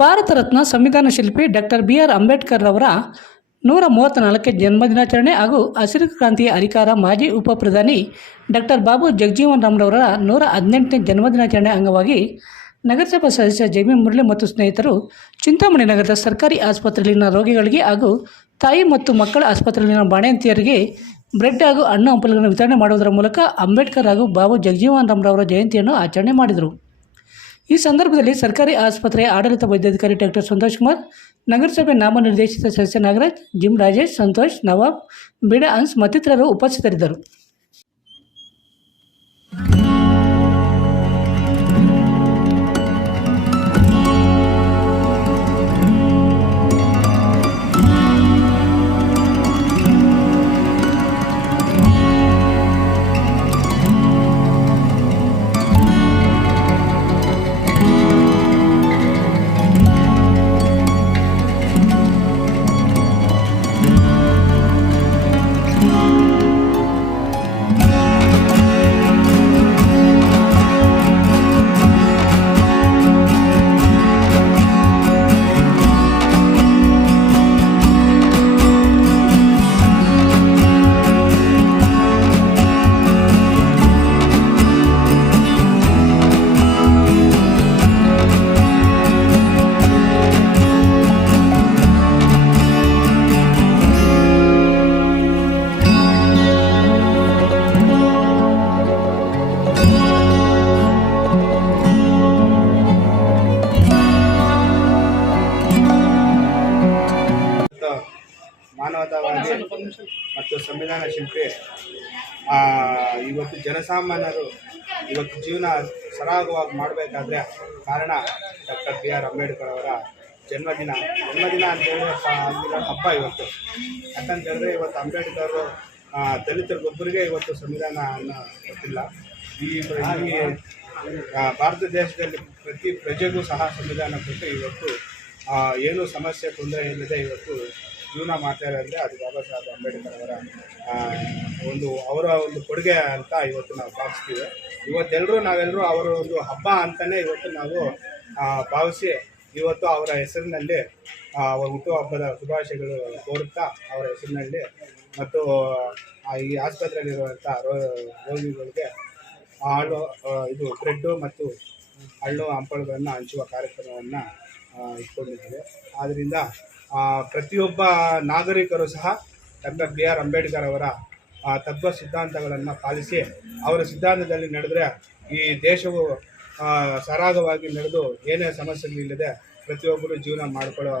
ಭಾರತ ರತ್ನ ಸಂವಿಧಾನ ಶಿಲ್ಪಿ doctor B R. Ambedkar ಅವರ 134ನೇ ಜನ್ಮದಿನಾಚರಣೆ ಹಾಗೂ ಹಸಿರು ಕ್ರಾಂತಿಯ ಹರಿಕಾರ ಮಾಜಿ ಉಪ ಪ್ರಧಾನಿ ಡಾಕ್ಟರ್ ಬಾಬು ಜಗಜೀವನ್ ರಾಮ್ರವರ 118ನೇ ಜನ್ಮದಿನಾಚರಣೆ ಅಂಗವಾಗಿ ನಗರಸಭಾ ಸದಸ್ಯ ಜೆ.ಬಿ. ಮುರಳಿ ಮತ್ತು ಸ್ನೇಹಿತರು ಚಿಂತಾಮಣಿ ನಗರದ ಸರ್ಕಾರಿ ಆಸ್ಪತ್ರೆಯಲ್ಲಿನ ರೋಗಿಗಳಿಗೆ ಹಾಗೂ ತಾಯಿ ಮತ್ತು ಮಕ್ಕಳ ಆಸ್ಪತ್ರೆಯಲ್ಲಿನ ಬಾಣಂತಿಯರಿಗೆ ಬ್ರೆಡ್ ಹಾಗೂ ಹಣ್ಣು ಹಂಪಲುಗಳನ್ನು ವಿತರಣೆ ಮಾಡುವುದರ ಮೂಲಕ ಅಂಬೇಡ್ಕರ್ ಹಾಗೂ ಬಾಬು ಜಗಜೀವನ್ ರಾಮ್ರವರ ಜಯಂತಿಯನ್ನು ಆಚರಣೆ ಮಾಡಿದರು. ಈ ಸಂದರ್ಭದಲ್ಲಿ ಸರ್ಕಾರಿ ಆಸ್ಪತ್ರೆಯ ಆಡಳಿತ ವೈದ್ಯಾಧಿಕಾರಿ ಡಾಕ್ಟರ್ ಸಂತೋಷ್ ಕುಮಾರ್, ನಗರಸಭೆ ನಾಮನಿರ್ದೇಶಿತ ಸದಸ್ಯ ನಾಗರಾಜ್, ಜಿಮ್ ರಾಜೇಶ್, ಸಂತೋಷ್, ನವಾಬ್, ಬಿಡ ಹನ್ಸ್ ಮತ್ತಿತರರು ಉಪಸ್ಥಿತರಿದ್ದರು. ಮಾನವತಾವಾದಿ ಮತ್ತು ಸಂವಿಧಾನ ಶಿಲ್ಪಿ ಇವತ್ತು ಜನಸಾಮಾನ್ಯರು ಇವತ್ತು ಜೀವನ ಸರಾಗವಾಗಿ ಮಾಡಬೇಕಾದ್ರೆ ಕಾರಣ ಡಾಕ್ಟರ್ ಬಿ.ಆರ್. ಅಂಬೇಡ್ಕರ್ ಅವರ ಜನ್ಮದಿನ ಅಂತ ಹೇಳಿದ್ರೆ ಹಬ್ಬ ಇವತ್ತು. ಯಾಕಂತ ಹೇಳಿದ್ರೆ ಇವತ್ತು ಅಂಬೇಡ್ಕರ್ ದಲಿತರಿಗೊಬ್ಬರಿಗೆ ಇವತ್ತು ಸಂವಿಧಾನ ಅನ್ನೋ ಗೊತ್ತಿಲ್ಲ. ಈ ಭಾರತ ದೇಶದಲ್ಲಿ ಪ್ರತಿ ಪ್ರಜೆಗೂ ಸಹ ಸಂವಿಧಾನ ಕೊಟ್ಟು ಇವತ್ತು ಏನೂ ಸಮಸ್ಯೆ ತೊಂದರೆ ಇಲ್ಲದೆ ಇವತ್ತು ಜೀವನ ಮಾಡ್ತಾ ಇರೋದ್ರೆ ಅದು ಬಾಬಾ ಸಾಹೇಬ್ ಅಂಬೇಡ್ಕರ್ ಅವರ ಒಂದು ಕೊಡುಗೆ ಅಂತ ಇವತ್ತು ನಾವು ಭಾವಿಸ್ತೀವಿ. ನಾವೆಲ್ಲರೂ ಅವರ ಒಂದು ಹಬ್ಬ ಅಂತಲೇ ಇವತ್ತು ನಾವು ಭಾವಿಸಿ ಇವತ್ತು ಅವರ ಹೆಸರಿನಲ್ಲಿ ಅವರ ಹುಟ್ಟುಹಬ್ಬದ ಶುಭಾಶಯಗಳು ಕೋರುತ್ತಾ ಅವರ ಹೆಸರಿನಲ್ಲಿ ಮತ್ತು ಈ ಆಸ್ಪತ್ರೆಯಲ್ಲಿರುವಂಥ ರೋಗಿಗಳಿಗೆ ಇದು ಬ್ರೆಡ್ಡು ಮತ್ತು ಹಣ್ಣು ಹಂಪಲುಗಳನ್ನು ಹಂಚುವ ಕಾರ್ಯಕ್ರಮವನ್ನು ಇಟ್ಕೊಂಡಿದ್ದೇವೆ. ಆದ್ದರಿಂದ ಪ್ರತಿಯೊಬ್ಬ ನಾಗರಿಕರು ಸಹ ಡಾಕ್ಟರ್ ಬಿ.ಆರ್. ಅಂಬೇಡ್ಕರ್ ಅವರ ತತ್ವ ಸಿದ್ಧಾಂತಗಳನ್ನು ಪಾಲಿಸಿ ಅವರ ಸಿದ್ಧಾಂತದಲ್ಲಿ ನಡೆದರೆ ಈ ದೇಶವು ಸರಾಗವಾಗಿ ನಡೆದು ಏನೇ ಸಮಸ್ಯೆಗಳಿಲ್ಲದೆ ಪ್ರತಿಯೊಬ್ಬರು ಜೀವನ ಮಾಡಿಕೊಳ್ಳೋ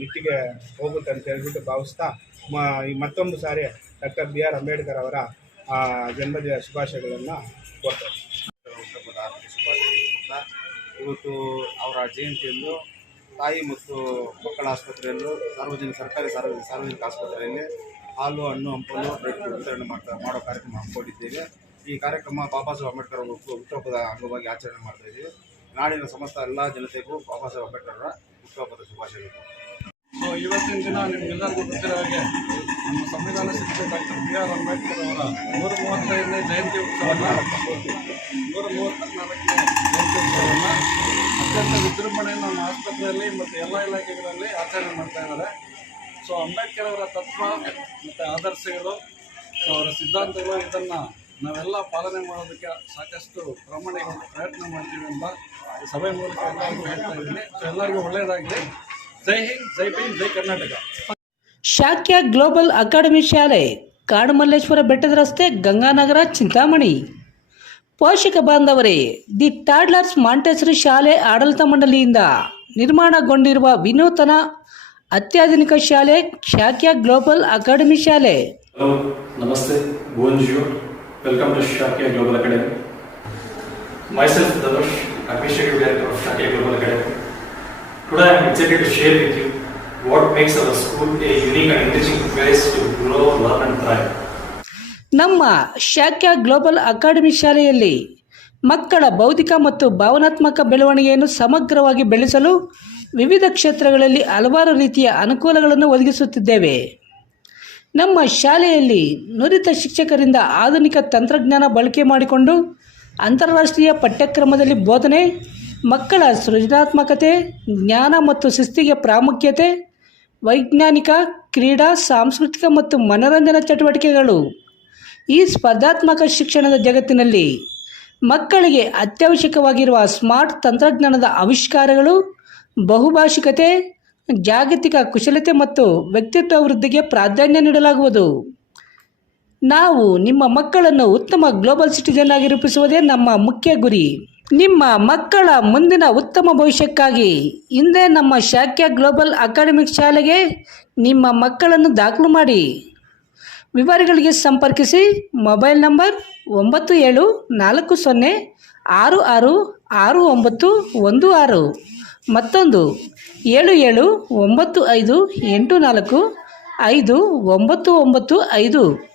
ನಿಟ್ಟಿಗೆ ಹೋಗುತ್ತೆ ಅಂತ ಹೇಳ್ಬಿಟ್ಟು ಭಾವಿಸ್ತಾ ಮತ್ತೊಂದು ಸಾರಿ ಡಾಕ್ಟರ್ ಬಿ.ಆರ್. ಅಂಬೇಡ್ಕರ್ ಅವರ ಜನ್ಮದಿನ ಶುಭಾಶಯಗಳನ್ನು ಕೊಡ್ತಾರೆ. ಇವತ್ತು ಅವರ ಜಯಂತಿಯನ್ನು ತಾಯಿ ಮತ್ತು ಮಕ್ಕಳ ಆಸ್ಪತ್ರೆಯಲ್ಲೂ ಸಾರ್ವಜನಿಕ ಆಸ್ಪತ್ರೆಯಲ್ಲಿ ಹಾಲು ಹಣ್ಣು ಹಂಪಲು ಬ್ರೆಡ್ ವಿತರಣೆ ಮಾಡೋ ಕಾರ್ಯಕ್ರಮ ಹಮ್ಮಿಕೊಂಡಿದ್ದೇವೆ. ಈ ಕಾರ್ಯಕ್ರಮ ಬಾಬಾ ಸಾಹೇಬ್ ಅಂಬೇಡ್ಕರ್ ಹುಟ್ಟುಹಬ್ಬದ ಅಂಗವಾಗಿ ಆಚರಣೆ ಮಾಡ್ತಾಯಿದ್ದೀವಿ. ನಾಡಿನ ಸಮಸ್ತ ಎಲ್ಲ ಜನತೆಗೂ ಬಾಬಾ ಸಾಹೇಬ್ ಅಂಬೇಡ್ಕರ್ ಅವರ ಹುಟ್ಟುಹಬ್ಬದ ಶುಭಾಶಯಗಳು. ಇವತ್ತಿನ ದಿನ ನಿಮ್ಗೆಲ್ಲರಿಗೂ ಗೊತ್ತಿರೋ ಹಾಗೆ ನಮ್ಮ ಸಂವಿಧಾನ ಶಿಲ್ಪಿ ಡಾಕ್ಟರ್ ಬಿ.ಆರ್. ಅಂಬೇಡ್ಕರ್ ಅವರ 135ನೇ ಜಯಂತಿ ಉತ್ಸವವನ್ನು 134ನೇ ಜಯಂತಿ ಉತ್ಸವವನ್ನು ಅತ್ಯಂತ ವಿಜೃಂಭಣೆಯನ್ನು ನಮ್ಮ ಆಸ್ಪತ್ರೆಯಲ್ಲಿ ಮತ್ತು ಎಲ್ಲ ಇಲಾಖೆಗಳಲ್ಲಿ ಆಚರಣೆ ಮಾಡ್ತಾ ಇದ್ದಾರೆ. ಸೊ ಅಂಬೇಡ್ಕರ್ ಅವರ ತತ್ವ ಮತ್ತು ಆದರ್ಶಗಳು, ಅವರ ಸಿದ್ಧಾಂತಗಳು, ಇದನ್ನು ನಾವೆಲ್ಲ ಪಾಲನೆ ಮಾಡೋದಕ್ಕೆ ಸಾಕಷ್ಟು ಪ್ರಾಮಾಣಿಕ ಪ್ರಯತ್ನ ಮಾಡ್ತೀವಿ ಅಂತ ಸಭೆ ಮೂಲಕ ಎಲ್ಲರಿಗೂ ಹೇಳ್ತಾ ಇದ್ದೀನಿ. ಸೊ ಎಲ್ಲರಿಗೂ ಒಳ್ಳೆಯದಾಗಲಿ. ಜೈ ಹಿಂದ್, ಜೈ ಭೀಮ್, ಜೈ ಕರ್ನಾಟಕ. ಶಾಕ್ಯ ಗ್ಲೋಬಲ್ ಅಕಾಡೆಮಿ ಶಾಲೆ, ಕಾಡುಮಲ್ಲೇಶ್ವರ ಬೆಟ್ಟದ ರಸ್ತೆ, ಗಂಗಾನಗರ, ಚಿಂತಾಮಣಿ. ಪೋಷಕ ಬಾಂಧವರೇ, ದಿ ಟಾಡ್ಲರ್ಸ್ ಮಾಂಟೆಸರಿ ಶಾಲೆ ಆಡಳಿತ ಮಂಡಳಿಯಿಂದ ನಿರ್ಮಾಣಗೊಂಡಿರುವ ವಿನೂತನ ಅತ್ಯಾಧುನಿಕ ಶಾಲೆ ಶಾಕ್ಯ ಗ್ಲೋಬಲ್ ಅಕಾಡೆಮಿ ಶಾಲೆ. Hello, Namaste, bonjour, welcome to Shakya Global Academy. Myself, Dhanush, Administrative Director of Shakya Global Academy. Today I am excited to share with you what makes our school a unique and enriching place to grow, learn and thrive. ನಮ್ಮ Shakya global academy ಶಾಲೆಯಲ್ಲಿ ಮಕ್ಕಳ ಬೌದ್ಧಿಕ ಮತ್ತು ಭಾವನಾತ್ಮಕ ಬೆಳವಣಿಗೆಯನ್ನು ಸಮಗ್ರವಾಗಿ ಬೆಳೆಸಲು ವಿವಿಧ ಕ್ಷೇತ್ರಗಳಲ್ಲಿ ಹಲವಾರು ರೀತಿಯ ಅನುಕೂಲಗಳನ್ನು ಒದಗಿಸುತ್ತಿದ್ದೇವೆ. ನಮ್ಮ ಶಾಲೆಯಲ್ಲಿ ನುರಿತ ಶಿಕ್ಷಕರಿಂದ ಆಧುನಿಕ ತಂತ್ರಜ್ಞಾನ ಬಳಕೆ ಮಾಡಿಕೊಂಡು ಅಂತಾರಾಷ್ಟ್ರೀಯ ಪಠ್ಯಕ್ರಮದಲ್ಲಿ ಬೋಧನೆ, ಮಕ್ಕಳ ಸೃಜನಾತ್ಮಕತೆ, ಜ್ಞಾನ ಮತ್ತು ಶಿಸ್ತಿಗೆ ಪ್ರಾಮುಖ್ಯತೆ, ವೈಜ್ಞಾನಿಕ, ಕ್ರೀಡಾ, ಸಾಂಸ್ಕೃತಿಕ ಮತ್ತು ಮನರಂಜನಾ ಚಟುವಟಿಕೆಗಳು. ಈ ಸ್ಪರ್ಧಾತ್ಮಕ ಶಿಕ್ಷಣದ ಜಗತ್ತಿನಲ್ಲಿ ಮಕ್ಕಳಿಗೆ ಅತ್ಯವಶ್ಯಕವಾಗಿರುವ ಸ್ಮಾರ್ಟ್ ತಂತ್ರಜ್ಞಾನದ ಆವಿಷ್ಕಾರಗಳು, ಬಹುಭಾಷಿಕತೆ, ಜಾಗತಿಕ ಕುಶಲತೆ ಮತ್ತು ವ್ಯಕ್ತಿತ್ವ ವೃದ್ಧಿಗೆ ಪ್ರಾಧಾನ್ಯ ನೀಡಲಾಗುವುದು. ನಾವು ನಿಮ್ಮ ಮಕ್ಕಳನ್ನು ಉತ್ತಮ ಗ್ಲೋಬಲ್ ಸಿಟಿಜನ್ ಆಗಿ ರೂಪಿಸುವುದೇ ನಮ್ಮ ಮುಖ್ಯ ಗುರಿ. ನಿಮ್ಮ ಮಕ್ಕಳ ಮುಂದಿನ ಉತ್ತಮ ಭವಿಷ್ಯಕ್ಕಾಗಿ ಇಂದೇ ನಮ್ಮ ಶಾಕ್ಯ ಗ್ಲೋಬಲ್ ಅಕಾಡೆಮಿಕ್ ಶಾಲೆಗೆ ನಿಮ್ಮ ಮಕ್ಕಳನ್ನು ದಾಖಲು ಮಾಡಿ. ವಿವರಗಳಿಗೆ ಸಂಪರ್ಕಿಸಿ. ಮೊಬೈಲ್ ನಂಬರ್ 9740666916, ಮತ್ತೊಂದು 7795845995.